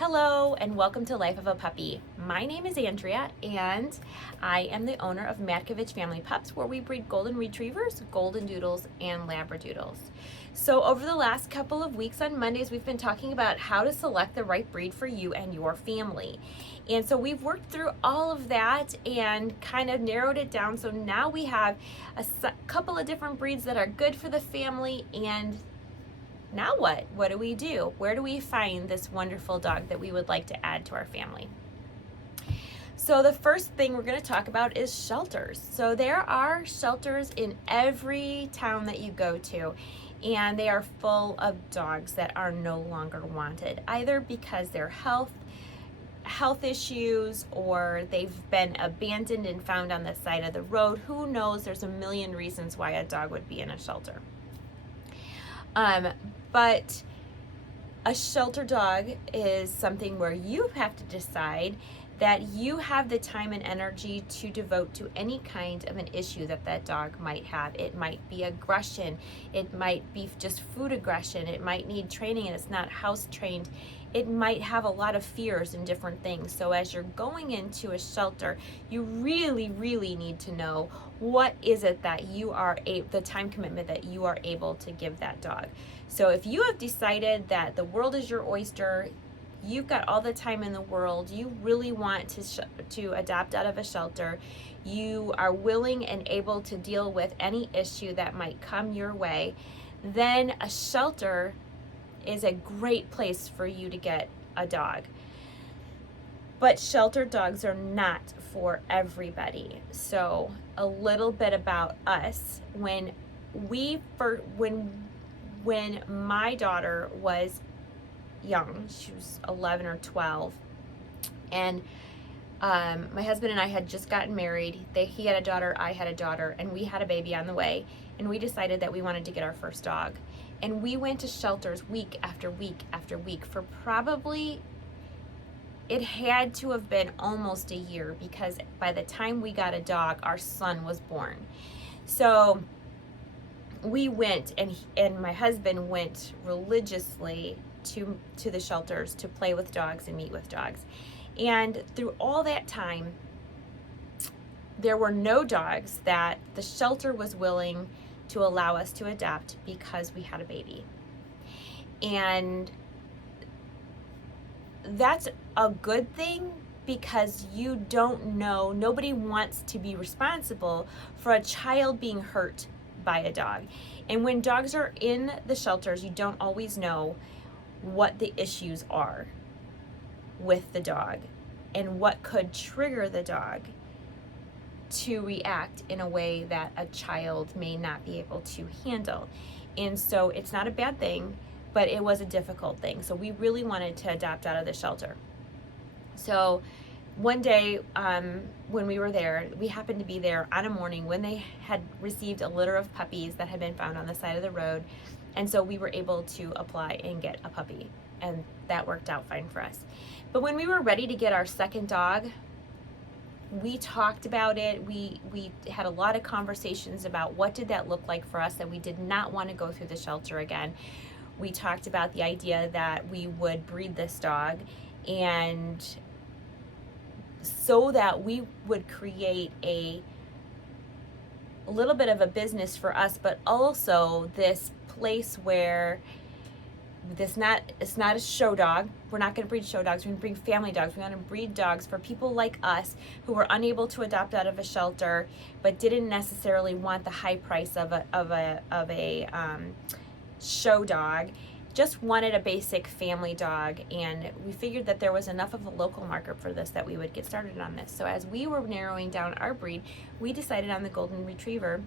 Hello and welcome to Life of a Puppy. My name is Andrea and I am the owner of Matkovich Family Pups, where we breed golden retrievers, golden doodles, and labradoodles. So over the last couple of weeks on Mondays, we've been talking about how to select the right breed for you and your family. And so we've worked through all of that and kind of narrowed it down. So now we have a couple of different breeds that are good for the family. And now what? What do we do? Where do we find this wonderful dog that we would like to add to our family? So the first thing we're going to talk about is shelters. So there are shelters in every town that you go to, and they are full of dogs that are no longer wanted, either because they're health issues or they've been abandoned and found on the side of the road. Who knows? There's a million reasons why a dog would be in a shelter. But a shelter dog is something where you have to decide that you have the time and energy to devote to any kind of an issue that that dog might have. It might be aggression, it might be just food aggression, it might need training and it's not house trained, it might have a lot of fears and different things. So as you're going into a shelter, you really need to know what is it that you are the time commitment that you are able to give that dog. So if you have decided that the world is your oyster, you've got all the time in the world, you really want to adopt out of a shelter, you are willing and able to deal with any issue that might come your way, then a shelter is a great place for you to get a dog. But shelter dogs are not for everybody. So a little bit about us. When my daughter was young, she was 11 or 12, and my husband and I had just gotten married. He had a daughter, I had a daughter, and we had a baby on the way, and we decided that we wanted to get our first dog. And we went to shelters week after week after week for probably, it had to have been almost a year, because by the time we got a dog, our son was born. So we went, and my husband went religiously to the shelters to play with dogs and meet with dogs. And through all that time, there were no dogs that the shelter was willing to allow us to adopt because we had a baby. And that's a good thing, because you don't know, nobody wants to be responsible for a child being hurt by a dog. And when dogs are in the shelters, you don't always know what the issues are with the dog and what could trigger the dog to react in a way that a child may not be able to handle. And so it's not a bad thing, but it was a difficult thing. So we really wanted to adopt out of the shelter. So one day when we were there, we happened to be there on a morning when they had received a litter of puppies that had been found on the side of the road. And so we were able to apply and get a puppy, and that worked out fine for us. But when we were ready to get our second dog, we talked about it. We had a lot of conversations about what did that look like for us, that we did not want to go through the shelter again. We talked about the idea that we would breed this dog, and so that we would create a little bit of a business for us, but also this place where it's not a show dog. We're not going to breed show dogs. We're going to breed family dogs. We want to breed dogs for people like us who were unable to adopt out of a shelter, but didn't necessarily want the high price of a show dog. Just wanted a basic family dog, and we figured that there was enough of a local market for this that we would get started on this. So as we were narrowing down our breed, we decided on the golden retriever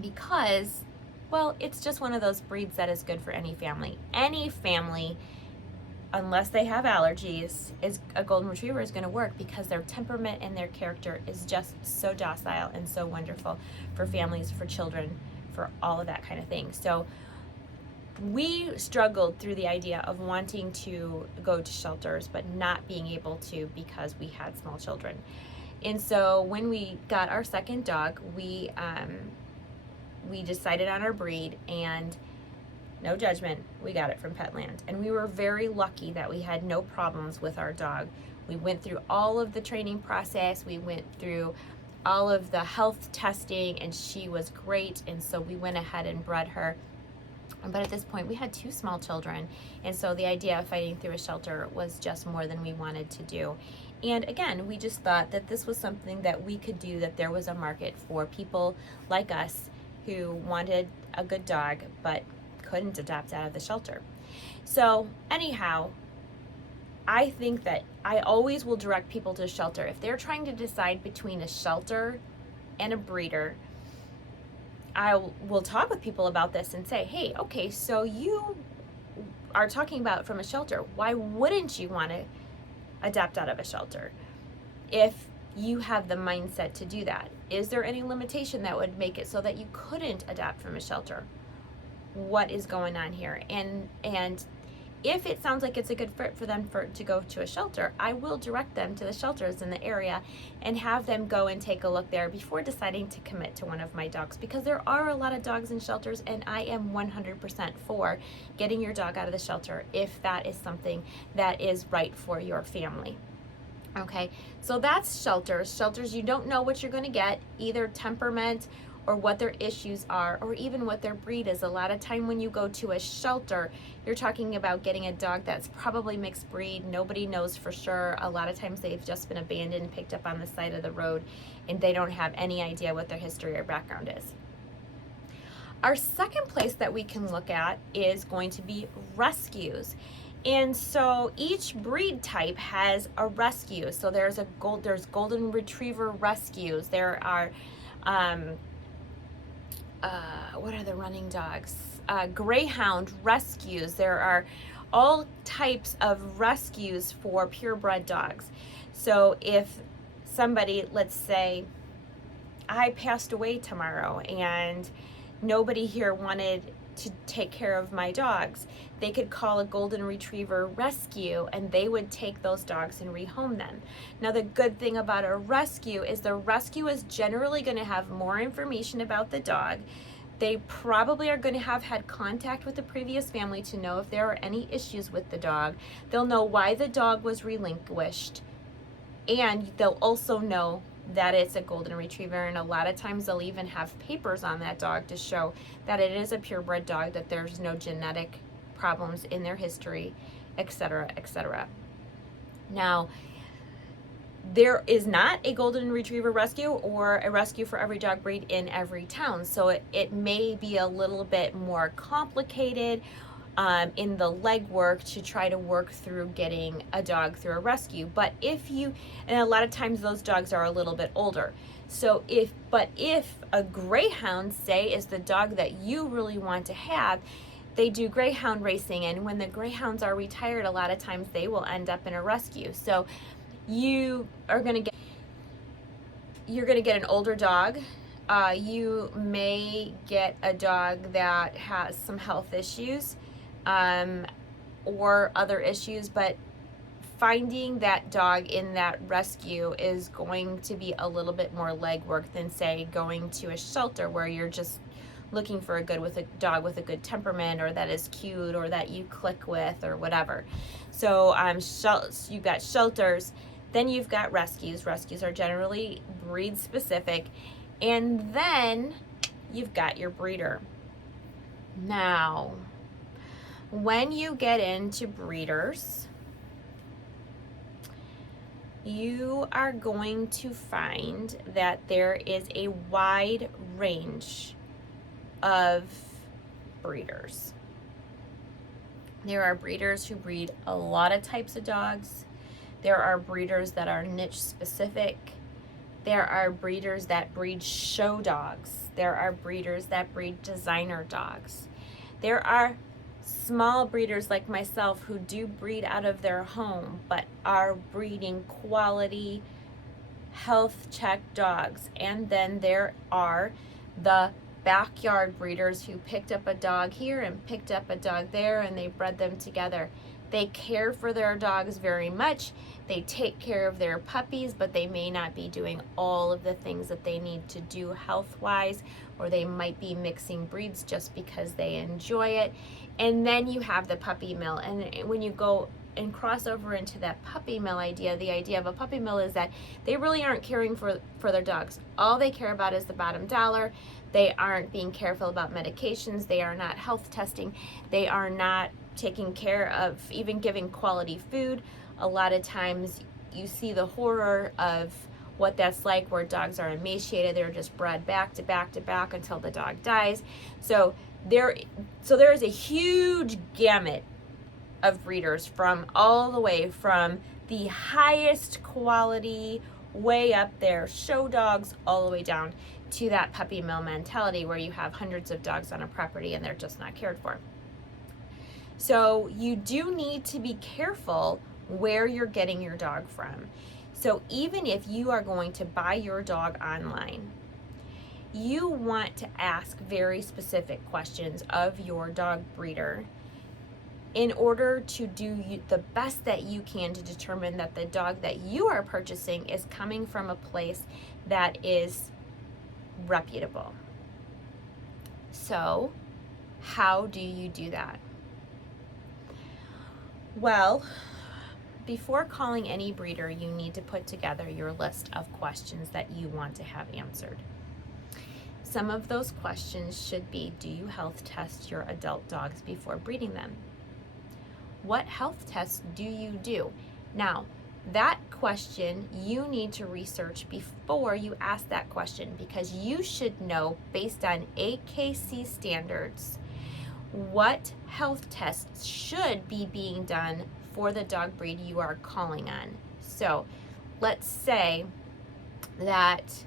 because, well, it's just one of those breeds that is good for any family. Any family, unless they have allergies, a golden retriever is going to work, because their temperament and their character is just so docile and so wonderful for families, for children, for all of that kind of thing. So we struggled through the idea of wanting to go to shelters but not being able to because we had small children. And so when we got our second dog, we decided on our breed, and no judgment, we got it from Petland. And we were very lucky that we had no problems with our dog. We went through all of the training process, we went through all of the health testing, and she was great. And so we went ahead and bred her. But at this point, we had 2 small children, and so the idea of fighting through a shelter was just more than we wanted to do. And again, we just thought that this was something that we could do, that there was a market for people like us who wanted a good dog but couldn't adopt out of the shelter. So anyhow, I think that I always will direct people to a shelter. If they're trying to decide between a shelter and a breeder, I will talk with people about this and say, hey, okay, so you are talking about from a shelter. Why wouldn't you want to adopt out of a shelter if you have the mindset to do that? Is there any limitation that would make it so that you couldn't adopt from a shelter? What is going on here? And if it sounds like it's a good fit for them to go to a shelter, I will direct them to the shelters in the area and have them go and take a look there before deciding to commit to one of my dogs, because there are a lot of dogs in shelters, and I am 100% for getting your dog out of the shelter if that is something that is right for your family. Okay, so that's shelters. Shelters, you don't know what you're going to get, either temperament or what their issues are, or even what their breed is. A lot of time when you go to a shelter, you're talking about getting a dog that's probably mixed breed. Nobody knows for sure. A lot of times they've just been abandoned and picked up on the side of the road, and they don't have any idea what their history or background is. Our second place that we can look at is going to be rescues. And so each breed type has a rescue. So there's golden retriever rescues. There are what are the running dogs? Greyhound rescues. There are all types of rescues for purebred dogs. So if somebody, let's say I passed away tomorrow and nobody here wanted to take care of my dogs, they could call a golden retriever rescue and they would take those dogs and rehome them. Now the good thing about a rescue is the rescue is generally going to have more information about the dog. They probably are going to have had contact with the previous family to know if there are any issues with the dog. They'll know why the dog was relinquished, and they'll also know that it's a golden retriever, and a lot of times they'll even have papers on that dog to show that it is a purebred dog, that there's no genetic problems in their history, etc., etc. Now, there is not a golden retriever rescue or a rescue for every dog breed in every town, so it may be a little bit more complicated in the legwork to try to work through getting a dog through a rescue. But if you, and a lot of times those dogs are a little bit older. So if a greyhound, say, is the dog that you really want to have, they do greyhound racing, and when the greyhounds are retired, a lot of times they will end up in a rescue. So you're going to get an older dog. You may get a dog that has some health issues or other issues, but finding that dog in that rescue is going to be a little bit more legwork than, say, going to a shelter where you're just looking for a dog with a good temperament, or that is cute, or that you click with, or whatever. So you've got shelters, then you've got rescues. Rescues are generally breed specific, and then you've got your breeder. Now, when you get into breeders, you are going to find that there is a wide range of breeders. There are breeders who breed a lot of types of dogs. There are breeders that are niche specific. There are breeders that breed show dogs. There are breeders that breed designer dogs. There are small breeders like myself who do breed out of their home but are breeding quality, health check dogs. And then there are the backyard breeders who picked up a dog here and picked up a dog there, and they bred them together. They care for their dogs very much. They take care of their puppies, but they may not be doing all of the things that they need to do health-wise, or they might be mixing breeds just because they enjoy it. And then you have the puppy mill. And when you go and cross over into that puppy mill idea, the idea of a puppy mill is that they really aren't caring for their dogs. All they care about is the bottom dollar. They aren't being careful about medications. They are not health testing. They are not taking care of even giving quality food. A lot of times you see the horror of what that's like, where dogs are emaciated. They're just bred back to back to back until the dog dies. So there is a huge gamut of breeders, from all the way from the highest quality way up there show dogs all the way down to that puppy mill mentality where you have hundreds of dogs on a property and they're just not cared for. So you do need to be careful where you're getting your dog from. So even if you are going to buy your dog online, you want to ask very specific questions of your dog breeder in order to do the best that you can to determine that the dog that you are purchasing is coming from a place that is reputable. So, how do you do that? Well, before calling any breeder, you need to put together your list of questions that you want to have answered. Some of those questions should be, do you health test your adult dogs before breeding them? What health tests do you do? Now, that question you need to research before you ask that question, because you should know, based on AKC standards, what health tests should be being done for the dog breed you are calling on. So let's say that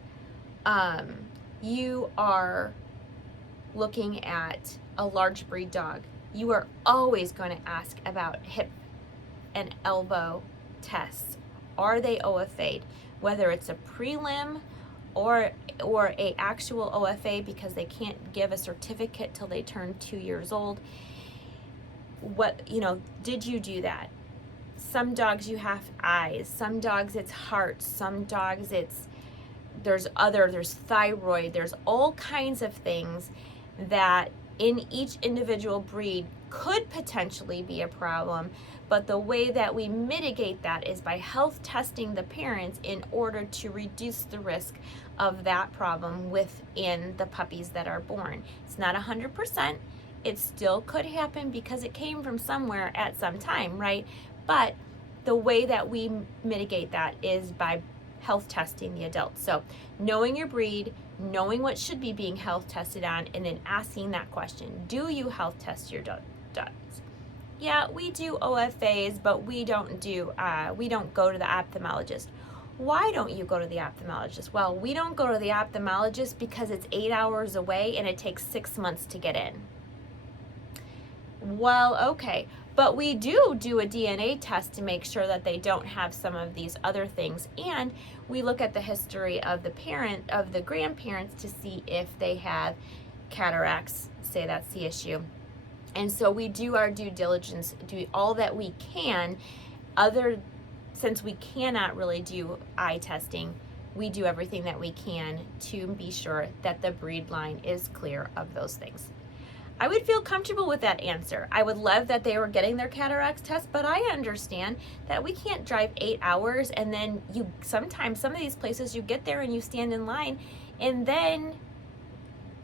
you are looking at a large breed dog. You are always going to ask about hip and elbow tests. Are they OFA'd? Whether it's a prelim or a actual OFA, because they can't give a certificate till they turn 2 years old. Did you do that? Some dogs you have eyes, some dogs it's heart, some dogs there's thyroid, there's all kinds of things that in each individual breed could potentially be a problem, but the way that we mitigate that is by health testing the parents in order to reduce the risk of that problem within the puppies that are born. It's not 100%. It still could happen because it came from somewhere at some time, right? But the way that we mitigate that is by health testing the adults. So knowing your breed, knowing what should be being health tested on, and then asking that question, do you health test your dogs? Yeah, we do OFAs, but we don't go to the ophthalmologist. Why don't you go to the ophthalmologist? Well, we don't go to the ophthalmologist because it's 8 hours away and it takes 6 months to get in. Well, okay, but we do a DNA test to make sure that they don't have some of these other things, and we look at the history of the grandparents to see if they have cataracts, say that's the issue. And so we do our due diligence, do all that we can. Since we cannot really do eye testing, we do everything that we can to be sure that the breed line is clear of those things. I would feel comfortable with that answer. I would love that they were getting their cataracts test, but I understand that we can't drive 8 hours, and then sometimes some of these places you get there and you stand in line and then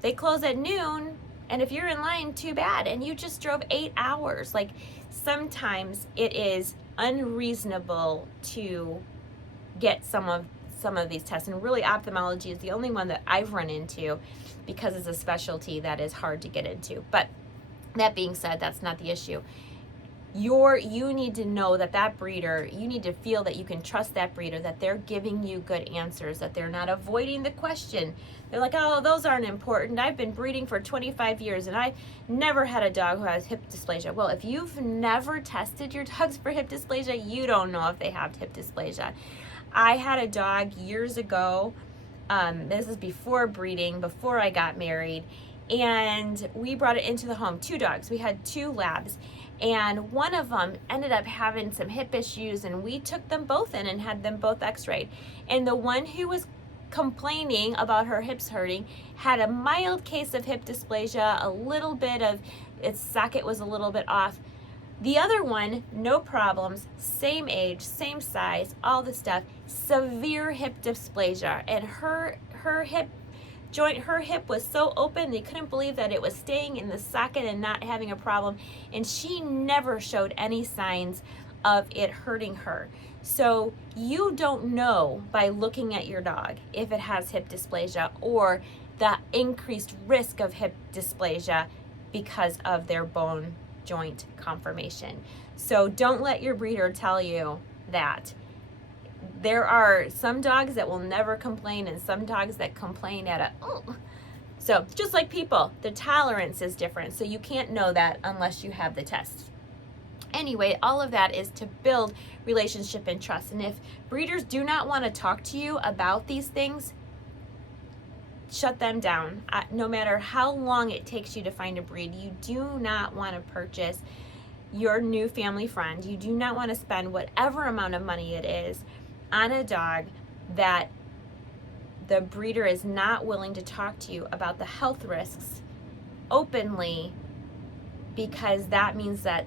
they close at noon, and if you're in line, too bad, and you just drove 8 hours. Like, sometimes it is unreasonable to get some of these tests, and really ophthalmology is the only one that I've run into because it's a specialty that is hard to get into. But that being said, that's not the issue. You need to know that breeder, you need to feel that you can trust that breeder, that they're giving you good answers, that they're not avoiding the question. They're like, oh, those aren't important. I've been breeding for 25 years and I've never had a dog who has hip dysplasia. Well, if you've never tested your dogs for hip dysplasia, you don't know if they have hip dysplasia. I had a dog years ago, this is before breeding, before I got married, and we brought it into the home, 2 dogs. We had 2 labs, And one of them ended up having some hip issues, and we took them both in and had them both x-rayed. And the one who was complaining about her hips hurting had a mild case of hip dysplasia, a little bit of its socket was a little bit off. The other one, no problems, same age, same size, all the stuff, severe hip dysplasia. And her hip joint, her hip was so open they couldn't believe that it was staying in the socket and not having a problem. And she never showed any signs of it hurting her. So you don't know by looking at your dog if it has hip dysplasia or the increased risk of hip dysplasia because of their bone joint conformation. So don't let your breeder tell you that. There are some dogs that will never complain and some dogs that complain at a, oh. So just like people, the tolerance is different. So you can't know that unless you have the test. Anyway, all of that is to build relationship and trust. And if breeders do not want to talk to you about these things, shut them down. No matter how long it takes you to find a breed, you do not want to purchase your new family friend. You do not want to spend whatever amount of money it is on a dog that the breeder is not willing to talk to you about the health risks openly, because that means that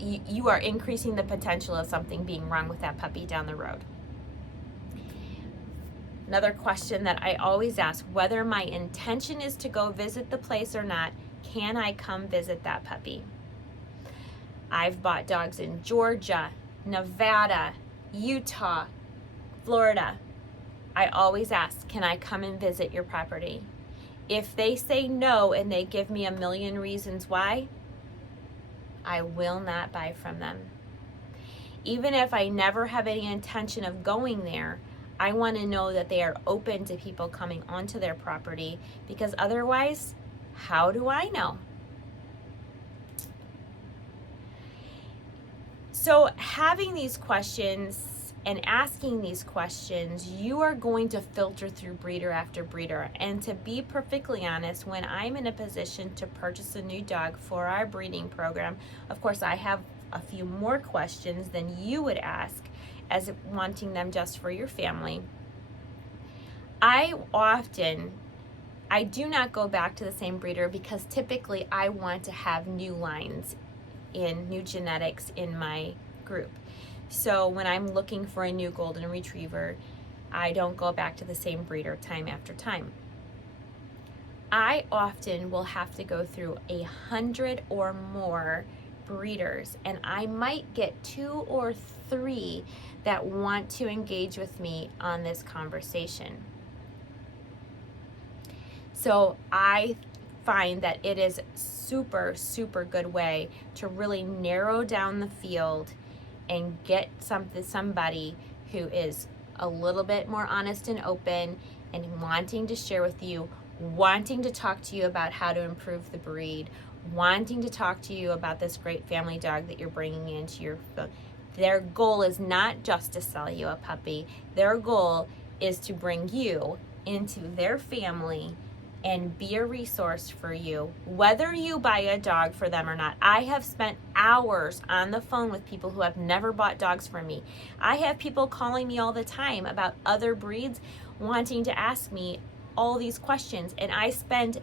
you are increasing the potential of something being wrong with that puppy down the road. Another question that I always ask, whether my intention is to go visit the place or not, can I come visit that puppy? I've bought dogs in Georgia, Nevada, Utah, Florida. I always ask, can I come and visit your property? If they say no and they give me a million reasons why, I will not buy from them. Even if I never have any intention of going there, I want to know that they are open to people coming onto their property, because otherwise, how do I know? So having these questions and asking these questions, you are going to filter through breeder after breeder. And to be perfectly honest, when I'm in a position to purchase a new dog for our breeding program, of course I have a few more questions than you would ask as wanting them just for your family. I do not go back to the same breeder, because typically I want to have new lines in new genetics in my group. So when I'm looking for a new golden retriever, I don't go back to the same breeder time after time. I often will have to go through 100 or more breeders, and I might get 2 or 3 that want to engage with me on this conversation. So I find that it is super good way to really narrow down the field and get somebody who is a little bit more honest and open and wanting to share with you, wanting to talk to you about how to improve the breed, wanting to talk to you about this great family dog that you're bringing into your family. Their goal is not just to sell you a puppy. Their goal is to bring you into their family and be a resource for you, whether you buy a dog for them or not. I have spent hours on the phone with people who have never bought dogs from me. I have people calling me all the time about other breeds, wanting to ask me all these questions, and I spend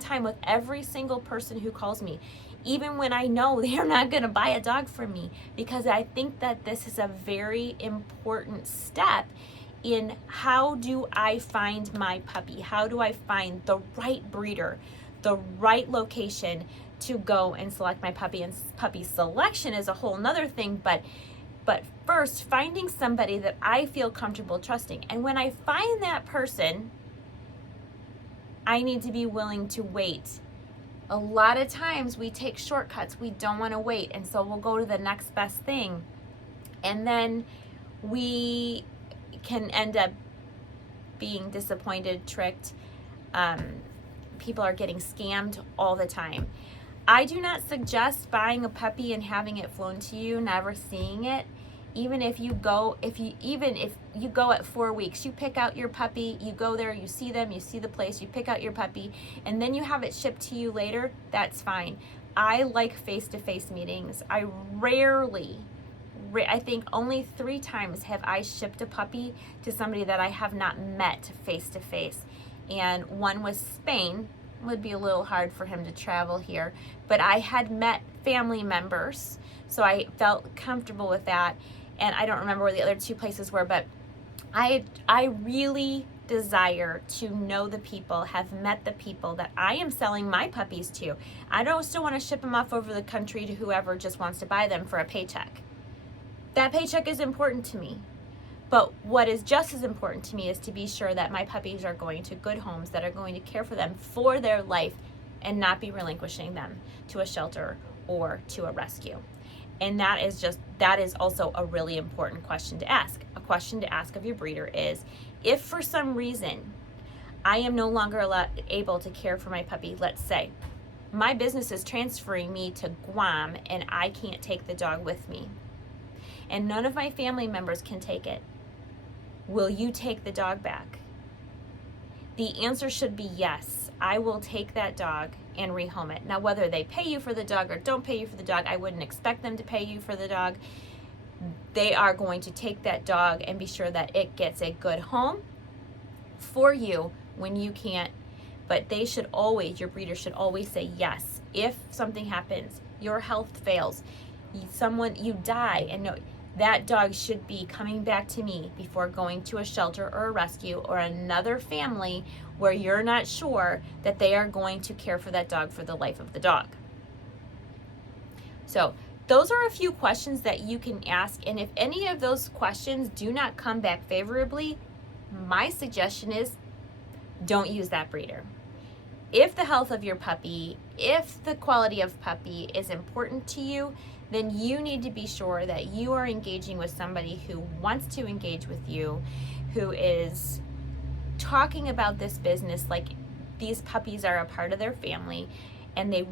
time with every single person who calls me, even when I know they are not going to buy a dog from me, because I think that this is a very important step in how do I find my puppy? How do I find the right breeder, the right location to go and select my puppy? And puppy selection is a whole nother thing, but first, finding somebody that I feel comfortable trusting. And when I find that person, I need to be willing to wait. A lot of times we take shortcuts. We don't want to wait, and so we'll go to the next best thing. And then we can end up being disappointed, tricked. People are getting scammed all the time. I do not suggest buying a puppy and having it flown to you, never seeing it. Even if you go at 4 weeks, you pick out your puppy, you go there, you see them, you see the place, you pick out your puppy, and then you have it shipped to you later, that's fine. I like face-to-face meetings. I think only 3 times have I shipped a puppy to somebody that I have not met face-to-face. And one was Spain. It would be a little hard for him to travel here, but I had met family members, so I felt comfortable with that. And I don't remember where the other 2 places were, but I really desire to know the people, have met the people that I am selling my puppies to. I don't still want to ship them off over the country to whoever just wants to buy them for a paycheck. That paycheck is important to me. But what is just as important to me is to be sure that my puppies are going to good homes that are going to care for them for their life and not be relinquishing them to a shelter or to a rescue. And that is also a really important question to ask. A question to ask of your breeder is, if for some reason I am no longer able to care for my puppy, let's say my business is transferring me to Guam and I can't take the dog with me, and none of my family members can take it, will you take the dog back? The answer should be yes. I will take that dog and rehome it. Now, whether they pay you for the dog or don't pay you for the dog, I wouldn't expect them to pay you for the dog. They are going to take that dog and be sure that it gets a good home for you when you can't. But they should always, your breeder should always say yes. If something happens, your health fails, you die, and no, that dog should be coming back to me before going to a shelter or a rescue or another family where you're not sure that they are going to care for that dog for the life of the dog. So those are a few questions that you can ask, and if any of those questions do not come back favorably, my suggestion is don't use that breeder. If the health of your puppy, if the quality of puppy is important to you, then you need to be sure that you are engaging with somebody who wants to engage with you, who is talking about this business like these puppies are a part of their family, and they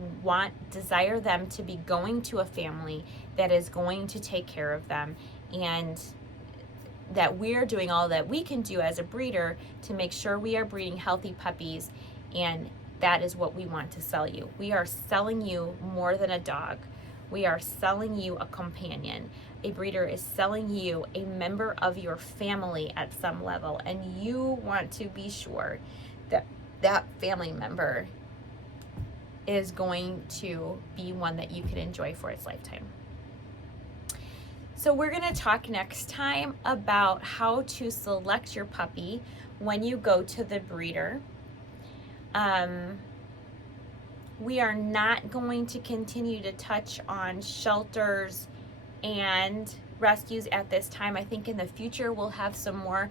desire them to be going to a family that is going to take care of them, and that we're doing all that we can do as a breeder to make sure we are breeding healthy puppies, and that is what we want to sell you. We are selling you more than a dog. We are selling you a companion. A breeder is selling you a member of your family at some level, and you want to be sure that that family member is going to be one that you can enjoy for its lifetime. So we're going to talk next time about how to select your puppy when you go to the breeder. We are not going to continue to touch on shelters and rescues at this time. I think in the future we'll have some more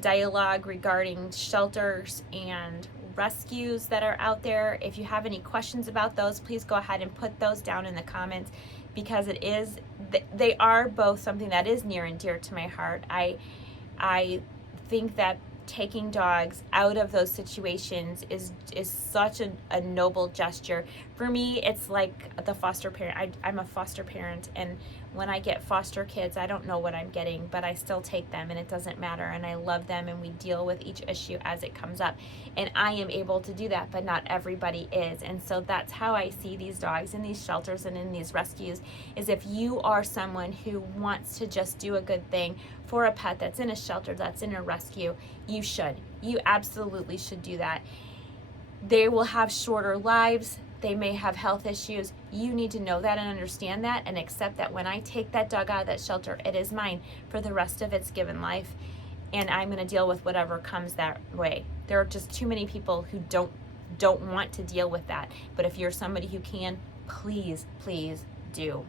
dialogue regarding shelters and rescues that are out there. If you have any questions about those, please go ahead and put those down in the comments, because they are both something that is near and dear to my heart. I think that taking dogs out of those situations is such a noble gesture. For me, it's like the foster parent. I'm a foster parent, and when I get foster kids, I don't know what I'm getting, but I still take them, and it doesn't matter, and I love them, and we deal with each issue as it comes up, and I am able to do that, but not everybody is. And so that's how I see these dogs in these shelters and in these rescues, is if you are someone who wants to just do a good thing for a pet that's in a shelter, that's in a rescue, you absolutely should do that. They will have shorter lives. They may have health issues. You need to know that and understand that, and accept that when I take that dog out of that shelter, it is mine for the rest of its given life, and I'm going to deal with whatever comes that way. There are just too many people who don't want to deal with that. But if you're somebody who can, please do.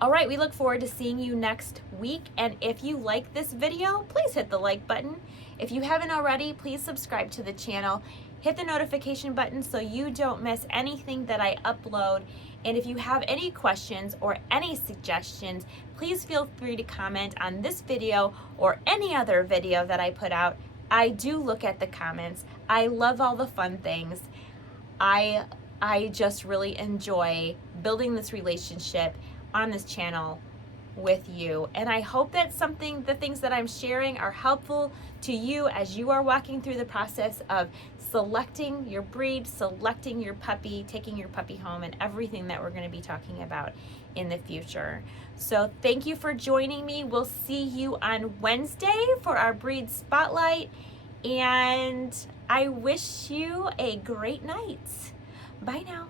All right, we look forward to seeing you next week. And if you like this video, please hit the like button. If you haven't already, please subscribe to the channel. Hit the notification button so you don't miss anything that I upload. And if you have any questions or any suggestions, please feel free to comment on this video or any other video that I put out. I do look at the comments. I love all the fun things. I just really enjoy building this relationship on this channel with you. And I hope that the things that I'm sharing are helpful to you as you are walking through the process of selecting your breed, selecting your puppy, taking your puppy home, and everything that we're going to be talking about in the future. So thank you for joining me. We'll see you on Wednesday for our breed spotlight, and I wish you a great night. Bye now.